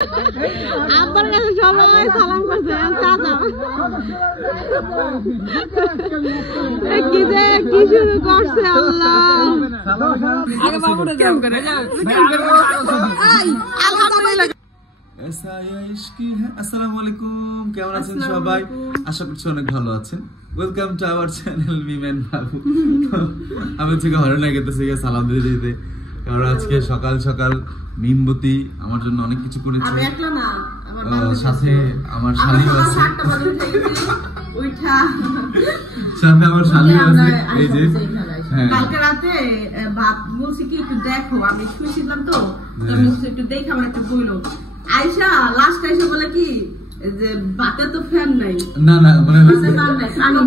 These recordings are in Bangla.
আব্বার কাছে সবাই সালাম করছে চাচা কি যে কি শুরু করছে আল্লাহ আগে বাবুরে যাও করে আলহামদুলিল্লাহ আসসালামু আলাইকুম, কেমন আছেন সবাই? আশা করছি অনেক ভালো আছেন। ওয়েলকাম টু আওয়ার চ্যানেল মিমেন বাবু। আমি থেকে হরনা গেতেছি সালাম দিতে দিতে, কারণ আজকে সকাল সকাল মিমবতী আমার জন্য অনেক কিছু করেছে। আমি একলা না, আমার সাথে আমার শালিও আছে। সাথে আমার শালিও আছে। এই যে কালকে রাতে ভাত বলছি কি একটু দেখো, আমি শুয়েছিলাম তো আমি একটু দেখে আমার একটু বইলো আয়শা লাস্ট আয়শা বলে কি যে বাতে তো ফ্যান নাই। না না মানে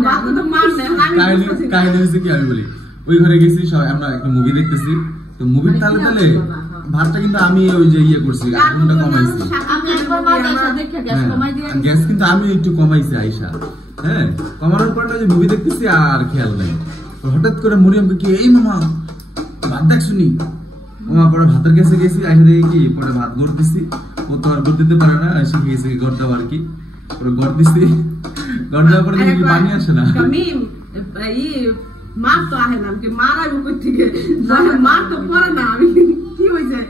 বাতে তো মার নাই। কাহিনী হয়েছে কি আমি বলি, ওই ঘরে গেছি সবাই, আমরা একটা মুভি দেখতেছি, তো মুভির তালে তালে ভাতটা কিন্তু আমি ওই যে ইয়ে করছি, আগুনটা কমাইছি। গ্যাস কিন্তু আমি একটু কমাইছি আয়শা, হ্যাঁ কমানোর পর যে মুভি দেখতেছি আর খেয়াল নাই। হঠাৎ করে মরিয়মকে কি এই মামা ভাত দেখ শুনি, মামা পরে ভাতের কাছে গেছি, আয়সা দেখি কি পরে ভাত গড় দিছি, ও তো আর গড় দিতে পারে না, শিখে গেছে গড় দেওয়া আর কি। পরে গড় দিছি, গড় দেওয়ার পরে দেখি পানি আসে না। মার তো আহে না, আমাকে মার আগে কই থেকে মার তো পরে না। আমি কি হয়েছে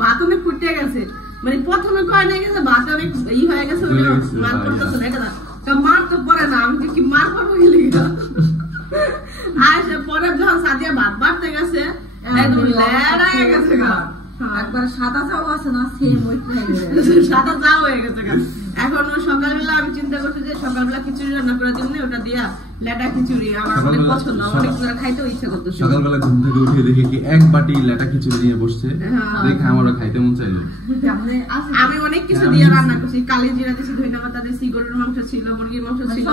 ভাত অনেক ফুটে গেছে, মানে প্রথমে কয় না গেছে ভাত অনেক ই হয়ে গেছে, মার করতেছে না এটা মার তো পরে না। আমি কি মার পাবো গেলে আয়সা পরে যখন সাদিয়া ভাত বাড়তে গেছে একদম লেড়া হয়ে গেছে গা, একবার সাদা চাও আছে না সেম সাদা চাও হয়ে গেছে গা। এখন সকালবেলা আমি চিন্তা করছি যে সকালবেলা খিচুড়ি রান্না করে দিব না, ওটা দিয়া লেটা খিচুড়ি আমার অনেক পছন্দ, অনেক করে খাইতেও ইচ্ছা করতো। সকালবেলা ঘুম থেকে উঠে দেখি কি এক বাটি লেটা খিচুড়ি নিয়ে বসছে, দেখে আমারও খাইতে মন চাইলো। আমি অনেক কিছু দিয়ে রান্না করছি, কালি জিরা দিয়েছি, ধনিয়া পাতা দিয়েছি, গরুর মাংস ছিল, মুরগির মাংস ছিল,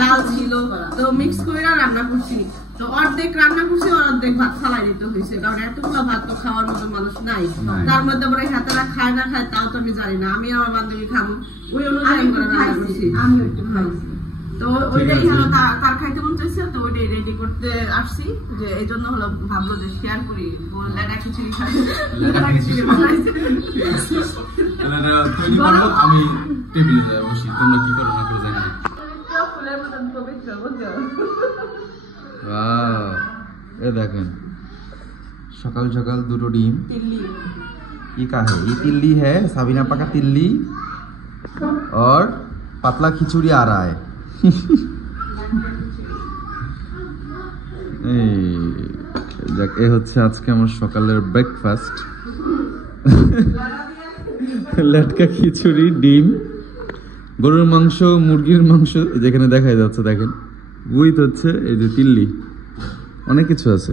ডাল ছিল, তো মিক্স করে রান্না করছি। তো অর্ধেক রান্না করছি, অর্ধেক ভাত ফালাই দিতে হয়েছে, কারণ এতগুলো ভাত তো খাওয়ার মতো মানুষ নাই। তার মধ্যে আবার হাতেরা খায় না খায় তাও তো আমি জানি না, আমি আমার বান্ধবী খাবো ওই অনুযায়ী রান্না করছি। আমি একটু খাইছি, তো ওইটাই হলো তার খাইতে মন চাইছে, তো ওইটাই রেডি করতে আসছি, যে এই জন্য হলো ভাবলো যে শেয়ার করি, লেটা খিচুড়ি খাই, লেটা খিচুড়ি বানাইছে। আমি টেবিলে বসি, তোমরা কি করো না করে জানি না। ফুলের মতন পবিত্র বুঝছো? ये देखें सकाल सकाल दुटो डिम ये का है, ये तिल्ली है, साबिना पका तिल्ली और पतला खिचड़ी आ रहा है। হচ্ছে আজকে আমার সকালের ব্রেকফাস্ট, লটকা খিচুড়ি, ডিম, গরুর মাংস, মুরগির মাংস যেখানে দেখা যাচ্ছে দেখেন, উইথ হচ্ছে এই যে তিল্লি, অনেক কিছু আছে।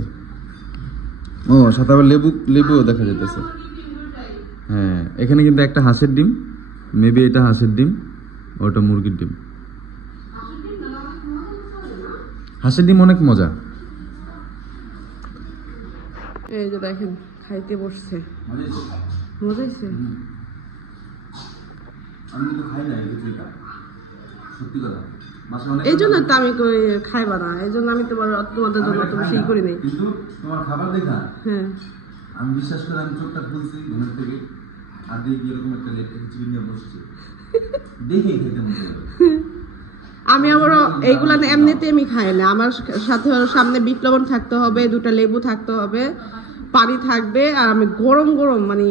ও সাথে আবার লেবুও দেখা যেতেছে। হ্যাঁ এখানে কিন্তু একটা হাঁসের ডিম, মেবি এটা হাঁসের ডিম, ওটা মুরগির ডিম। হাঁসের ডিম অনেক মজা। এই যে দেখেন খাইতে বসছে, মজা হয়েছে। আমি তো খাই না সত্যি কথা, এই জন্য তো আমি খাইবা না, এই জন্য আমি তোমাদের জন্য অত বেশি করি নাই। কিন্তু তোমার খাবার দেখা হ্যাঁ আমি বিশ্বাস করে আমি চোখটা খুলছি ঘুমের থেকে, আর দেখি এরকম একটা লেটকা খিচুড়ি নিয়ে বসছে, দেখে খেতে মজা লাগে। আমি আবার এইগুলা এমনিতে আমি খাই না, আমার সাথে সামনে বিট লবণ থাকতে হবে, দুটা লেবু থাকতে হবে, পানি থাকবে, আর আমি গরম গরম মানে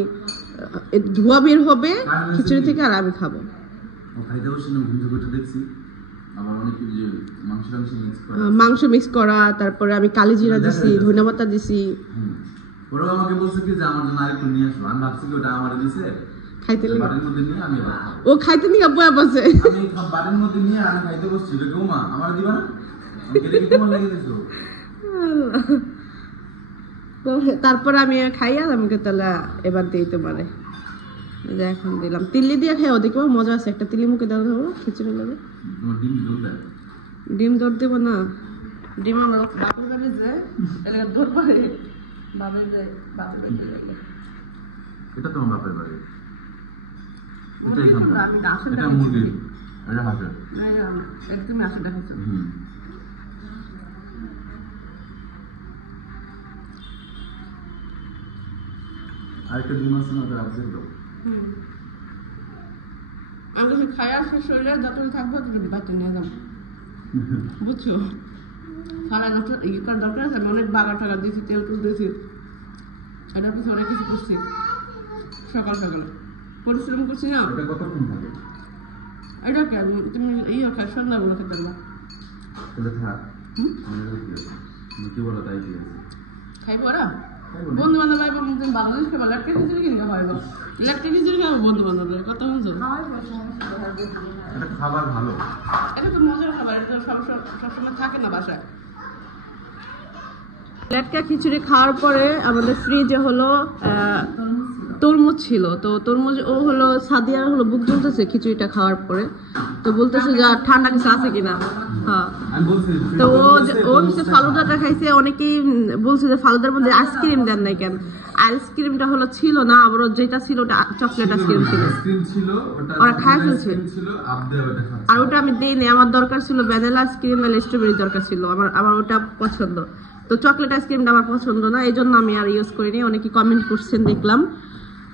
ধোয়া বের হবে খিচুড়ি থেকে, আর আমি খাবো। খাইতে বসছিলাম ঘুম থেকে উঠে দেখছি মাংস মিক্স করা, তারপরে আমি কালি জিরা দিছি, ধনিয়া পাতা দিছি। ওরা আমাকে বলছে কি যে আমার জন্য আরেকটু নিয়ে আসো, আমি ভাবছি কি ওটা আমারে দিছে খাইতে লাগে, বাড়ির মধ্যে নিয়ে আমি ও খাইতে নিয়ে বয়া বসে, আমি বাড়ির মধ্যে নিয়ে আমি খাইতে বসছি, এটা কেউ মা আমার দিবা না, আমি কেটে কি তোমার লাগিয়ে দিছো। তারপর আমি খাই, আর আমাকে তাহলে এবার দিই তোমারে, এখন দিলাম তিল্লি দিয়ে খাই, ওদিকে মজা আছে। একটা তিল্লি মুখে দেওয়া দেবো খিচুড়ি লাগে। ডিম দৌড় দেবো না, ডিম আমার বাপের বাড়ি যায়, দৌড় পারে বাপের যায়, বাপের বাড়ি। এটা তোমার বাপের বাড়ি, এটা মুরগি, এটা হাঁসের, তুমি আসে দেখাচ্ছো। আরেকটা ডিম আছে না, ওটা আপডেট দাও। আমি কিছু খাওয়া শেষ হইলে যতক্ষণ থাকবো ততক্ষণ বাচ্চা নিয়ে যাবো বুঝছো খালা নষ্ট ই করার দরকার আছে আমি অনেক বাগা টাকা দিয়েছি তেল টুল দিয়েছি এটার পিছনে অনেক কিছু করছি সকাল সকালে পরিশ্রম করছি না এটা কেন তুমি ইয়ে খাই সন্ধ্যাগুলো খেতে পারবা খাইবো ওরা বন্ধু বান্ধব ভাই বোন তুমি ভালো জিনিস খাবা ল্যাপটপ খিচুড়ি কিনতে পারবো ল্যাপটপ খিচুড়ি খাবো বন্ধু বান্ধবের কথা বলছো খাবার ভালো এটা তো মজার খাবার এটা সবসময় থাকে না বাসায় ল্যাটকা খিচুড়ি খাওয়ার পরে আমাদের ফ্রিজে হলো তরমুজ ছিল তো তরমুজ ও হলো সাদিয়ার হলো বুক জ্বলতেছে খিচুড়িটা খাওয়ার পরে তো বলতেছে যে ঠান্ডা কিছু আছে কিনা হ্যাঁ তো ও হচ্ছে ফালুদাটা খাইছে অনেকেই বলছে যে ফালুদার মধ্যে আইসক্রিম দেন নাই কেন আইসক্রিমটা হলো ছিল না আবার যেটা ছিল ওটা চকলেট আইসক্রিম ছিল ওরা খাই ফেলছে আর ওটা আমি দিইনি আমার দরকার ছিল ভ্যানিলা আইসক্রিম না স্ট্রবেরি দরকার ছিল আমার ওটা পছন্দ তো চকলেট আইসক্রিমটা আমার পছন্দ না এই জন্য আমি আর ইউজ করিনি অনেকে কমেন্ট করছেন দেখলাম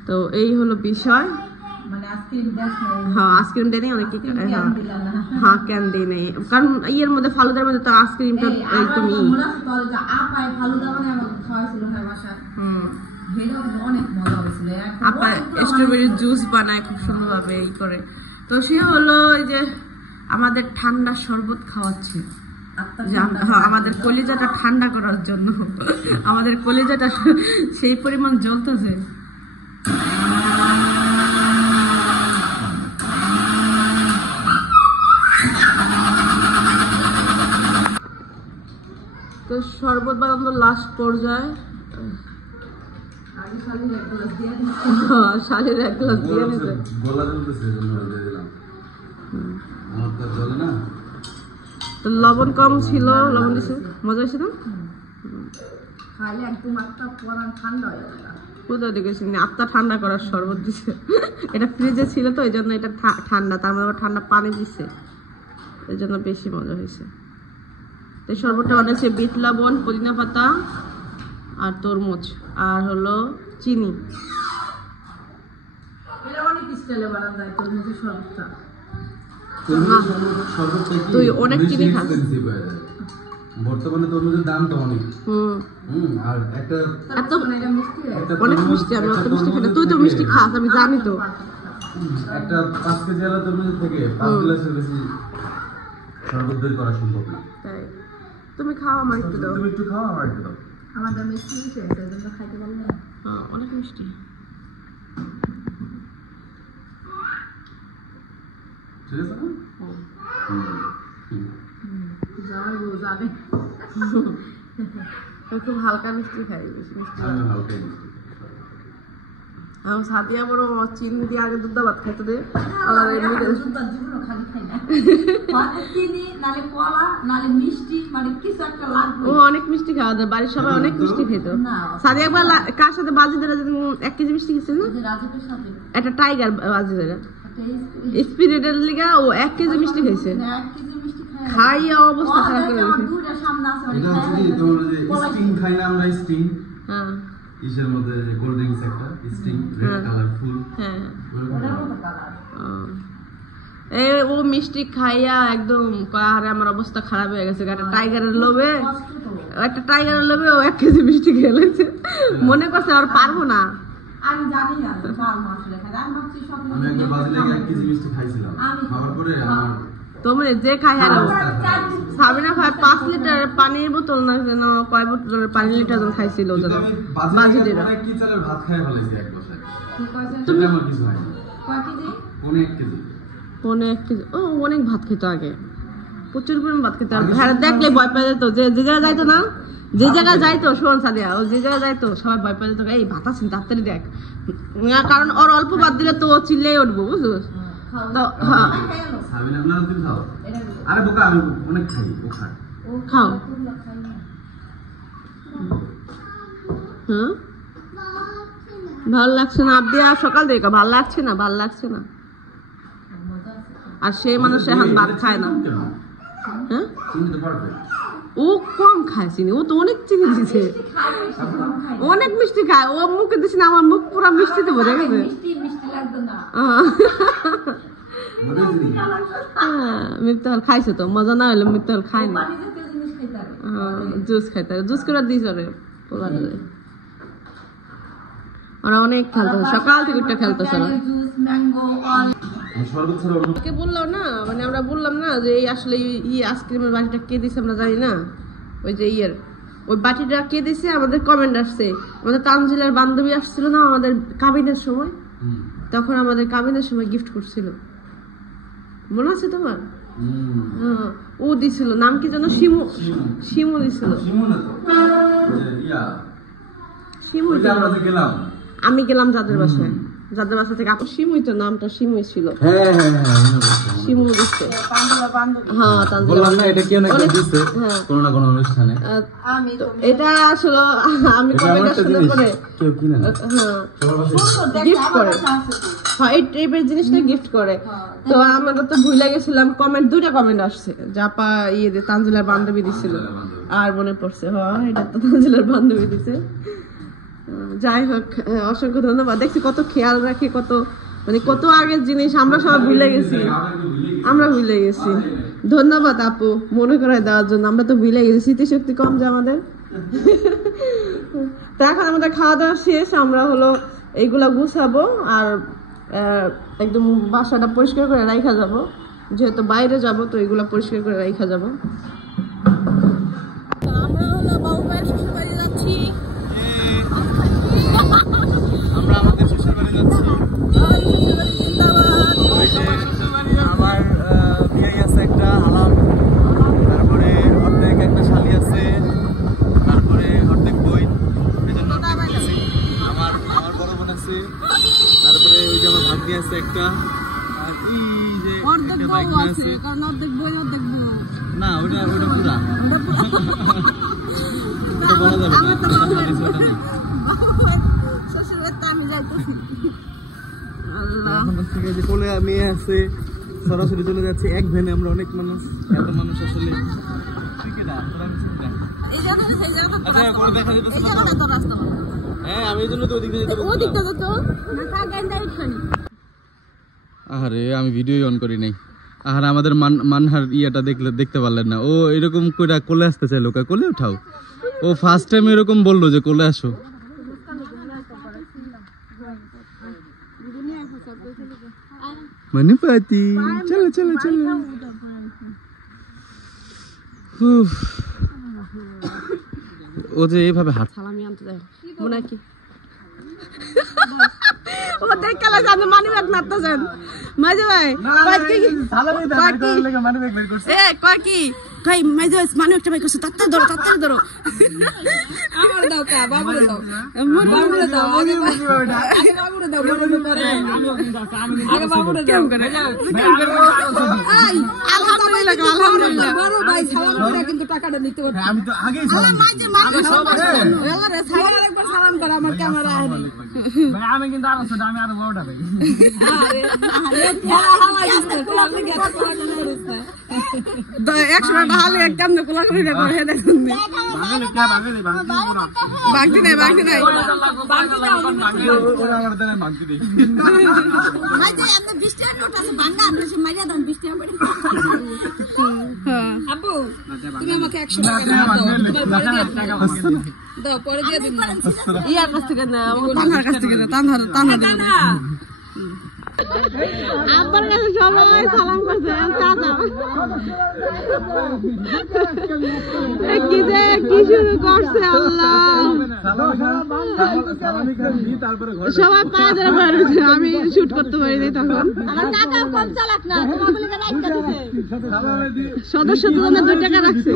তো এই হলো বিষয় হ্যাঁ আইসক্রিম দেয় নেই অনেকে হ্যাঁ কেন দেয় নেই কারণ ইয়ের মধ্যে ফালুদার মধ্যে তো আইসক্রিমটা তুমি আপা স্ট্রবেরির জুস বানায় খুব সুন্দর ভাবে এই করে তো সে হলো এই যে আমাদের ঠান্ডা শরবত খাওয়াচ্ছে আমাদের কলিজাটা ঠান্ডা করার জন্য আমাদের কলিজাটা সেই পরিমাণ জ্বলতেছে তো শরবত বানানোর লাস্ট পর্যায়ে শাড়ির এক গ্লাস দিয়ে দিতে তো লবণ কম ছিল লবণ দিছে মজা হয়েছে না কোথাও দেখেছি আত্মা ঠান্ডা করার শরবত দিছে এটা ফ্রিজে ছিল তো এই জন্য এটা ঠান্ডা তার মধ্যে ঠান্ডা পানি দিছে এই জন্য বেশি মজা হয়েছে এই শরবতটা বানিয়েছে বিট লবণ পুদিনা পাতা আর তরমুজ আর হলো চিনি তুই অনেক চিনি খাস বর্তমানে তরমুজের দাম তো অনেক আর একটা অনেক মিষ্টি আমি অত মিষ্টি খাই তুই তো মিষ্টি খাস আমি জানি তো একটা 5 কেজি আলা তরমুজ থেকে 5 গ্লাসের বেশি শরবত তৈরি করা সম্ভব না তাই তুমি খাও আমার একটু দাও তুমি একটু খাও আমার একটু দাও আমাদের মিষ্টি আছে সেজন্য খাইতে পারলে হ্যাঁ অনেক মিষ্টি ঠিক আছে যাবে খুব হালকা মিষ্টি খাই বেশি মিষ্টি আমি হালকা মিষ্টি আমি সাদিয়া বড় চিনি দিয়ে আগে দুধ ভাত খাইতে দে আর এমনি জীবন খালি খাই না চিনি নালে কলা নালে মিষ্টি মানে কিছু একটা লাগবে ও অনেক মিষ্টি খাওয়া যায় বাড়ির সবাই অনেক মিষ্টি খেত সাদিয়া একবার কার সাথে বাজিদের 1 কেজি মিষ্টি খেয়েছিল না রাজুকের সাথে একটা টাইগার বাজিদের স্পিরিটের লিগা ও 1 কেজি মিষ্টি খাইছে 1 কেজি মিষ্টি খাইয়া অবস্থা খারাপ করে দিয়েছে দুইটা সামনে আছে এটা হচ্ছে কি তোমার যে স্টিং খাই না আমরা স্টিং হ্যাঁ ইসের মধ্যে গোল্ড ড্রিঙ্কস একটা স্টিং রেড কালার ফুল হ্যাঁ ওটার মতো কালার এই ও মিষ্টি খাইয়া একদম আরে আমার অবস্থা খারাপ হয়ে গেছে একটা টাইগারের লোভে ও 1 কেজি মিষ্টি খেয়ে লেছে মনে করছে আর পারবো না আমি জানি না পারবো আসলে আমি ভাবছি সব আমি একবার বাজারে 1 কেজি মিষ্টি খাইছিলাম খাওয়ার পরে আমার তোমরা যে খাই হারাও সাবিনা খায় 5 লিটার পানির বোতল না যেন কয় বোতলের পানি লিটার জন খাইছিল ওজন বাজিদের কি চালের ভাত খাই ফেলাইছি এক বসায় ঠিক আছে তুমি আমার কিছু হয় কয় কেজি 1 কেজি ও অনেক ভাত খেত আগে প্রচুর পরিমাণ ভাত খেত আর দেখলে ভয় পেয়ে যেত যে জায়গায় যাইতো না যে জায়গায় যাইতো শোন সাদিয়া ও যে জায়গায় যাইতো সবাই ভয় পেয়ে যেত এই ভাত আছেন তাড়াতাড়ি দেখ কারণ ওর অল্প ভাত দিলে তো ও চিল্লেই উঠবো বুঝলো তো হ্যাঁ সাবিনা আপনারা তুমি খাও আরে বোকা আমি অনেক খাই ও খায় খাও হ্যাঁ ভালো লাগছে না আপনি আর সকাল থেকে ভালো লাগছে না আর সেই মানুষের হাত ভাত খায় না হ্যাঁ ও কম খায় চিনি ও তো অনেক চিনি দিছে অনেক মিষ্টি খায় ও মুখে দিছে না আমার মুখ পুরো মিষ্টিতে ভরে গেছে মিফতাহুল খাইছে তো, মজা না হলে মিফতাহুল খায়নি। জুস খাইতে, জুস করে দিস রে পোলারে। ওরা অনেক খেলতো, সকাল থেকে উঠে খেলতো সব। কে বললাম না, মানে আমরা বললাম না যে এই আসলে আইসক্রিমের বাটিটা কে দিছে আমরা জানি না। ওই যে ওই বাটিটা কে দিছে আমাদের কমেন্ট আসছে। আমাদের তানজিলার বান্ধবী আসছিল না আমাদের কাবিনের সময়, তখন আমাদের কাবিনের সময় গিফট করছিল, মনে আছে তোমার? ও দিছিল, নাম কি যেন? শিমু। শিমু দিছিল। শিমু আমি গেলাম যাদের বাসায়, যাদের বাসা থেকে আপু শিমুই তো, নামটা শিমুই ছিল। শিমু দিচ্ছে। হ্যাঁ বললাম না এটা কেউ না কেউ দিচ্ছে কোনো না কোনো অনুষ্ঠানে। এটা আসলে আমি কমেন্ট শুনে করে কেউ কিনে না, গিফট করে। হ্যাঁ এই টাইপের জিনিসটা গিফট করে। তো আমরা তো ভুলে গেছিলাম, কমেন্ট দুইটা কমেন্ট আসছে, জাপা তানজিলার বান্ধবী দিছিল, আর মনে পড়ছে হ্যাঁ এটা তো তানজিলার বান্ধবী দিছে। যাই হোক, অসংখ্য ধন্যবাদ। দেখছি কত খেয়াল রাখে, কত মানে কত আগের জিনিস আমরা সবাই ভুলে গেছি, আমরা ভুলে গেছি। ধন্যবাদ আপু মনে করায় দেওয়ার জন্য, আমরা তো ভুলে গেছি, স্মৃতিশক্তি কম যে আমাদের। তো এখন আমাদের খাওয়া দাওয়া শেষ, আমরা হলো এইগুলা গুছাবো আর একদম বাসাটা পরিষ্কার করে রাখা যাব, যেহেতু বাইরে যাব তো এগুলা পরিষ্কার করে রাখা যাব। আমরা হলো বাবু ভাইয়ের শ্বশুর বাড়ি যাচ্ছি। আমরা আমাদের শ্বশুর বাড়ি যাচ্ছি। আমার বিয়ে আছে একটা হালাম, তারপরে অর্ধেক একটা শালি আছে, তারপরে অর্ধেক বই, এই জন্য আমার বড় বোন আছে, তারপরে ওই যে আমার ভাগ্নি আছে একটা, আর এই যে একটা বাইক আছে। না ওটা পুরা ওটা বলা যাবে না, কোলে মেয়ে আছে, সরাসরি চলে যাচ্ছে এক ভ্যানে। আমরা অনেক মানুষ, এত মানুষ আসলে হ্যাঁ আমি এই জন্য তো ওদিক দিয়ে আরে আমি ভিডিও অন করি নাই। আর আমাদের মানহার ইয়েটা দেখতে পারলেন না, ও এরকম করে কোলে আসতে চাইলো, কোলে উঠাও। ও ফার্স্ট টাইম এরকম বললো যে কোলে আসো। মানে পাতি চলো চলো চলো। ও যে এইভাবে হাত সালামি আনতে যায় মনে কি ও দেখে জানো মানি ব্যাগ নাড়তেছেন মাঝে ভাই কয় কি সালামি দাও লাগে মানি ব্যাগ বের করছে এ কয় কি কই মাঝে মানি ব্যাগটা বের করছে তাতে ধরো আমার দাও কা বাবুরে দাও বাবুরে দাও আগে বাবুরে দাও আগে বাবুরে দাও আই আলহামদুলিল্লাহ বড় ভাই সালাম করে কিন্তু টাকাটা নিতে হবে। আমি তো আগেই সালাম আল্লাহ রে সালাম আরেকবার সালাম করে আমার ক্যামেরা আরে ভাই আমি কিন্তু আর আছে আমি আর বড়টা ভাই আরে হালা দিতে আপনি কি এত কোলা করিস না 100 টাকা হালে কেমনে কোলা করে রে করে দেখুন বাঙালি কে বাঙালি বাঙালি নাই ওরা আমার দেন বাঙালি দেই ভাই যে আপনি 20 টাকা নোট আছে বাঙা আপনি মারিয়া দেন 20 টাকা পড়ে আব্বু তুমি আমাকে 100 টাকা দাও পরে দিয়ে দিন ইয়ার কাছ থেকে না তানহার কাছ থেকে না তানহার আব্বার কাছে সবাই সালাম করছে চাচা কি শুরু করছে আল্লাহ সবাই পায়ে ধরে বেরোছে আমি শুট করতে পারিনি তখন সদস্য তো 2 টাকা রাখছে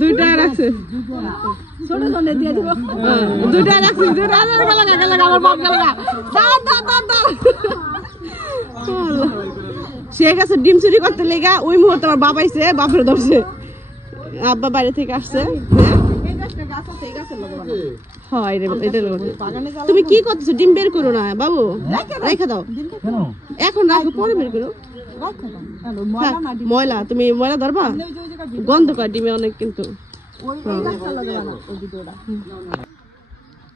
2 টাকা রাখছে ছোট ছোট দিয়ে দিব 2 টাকা রাখছি 2 টাকা গেল আমার বাপ গেল সে গেছে ডিম চুরি করতে লেগা ওই মুহূর্তে আমার বাপ আইছে বাপরে ধরছে আব্বা বাইরে থেকে আসছে তুমি কি করতেছো ডিম বের করো না বাবু রেখে দাও এখন রাখো পরে বের করো ময়লা তুমি ময়লা ধরবা গন্ধ করে ডিমে অনেক কিন্তু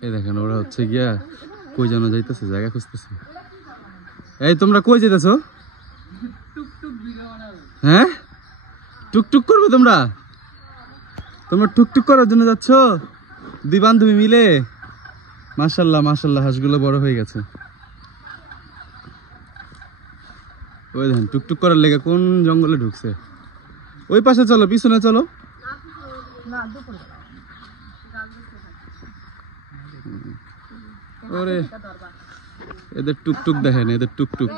এই দেখেন ওরা হচ্ছে গিয়া কই জানো যাইতেছে, জায়গা খুঁজতেছে। এই তোমরা কই যাইতেছো? হ্যাঁ, টুকটুক করবে তোমরা? তোমরা টুকটুক করার জন্য যাচ্ছ দুই বান্ধবী মিলে? মাশাআল্লাহ মাশাআল্লাহ, হাঁসগুলো বড় হয়ে গেছে। ওই দেখেন টুকটুক করার লেগে কোন জঙ্গলে ঢুকছে। ওই পাশে চলো, পিছনে চলো। ওরে এদের টুকটুক দেখেন, এদের টুকটুক।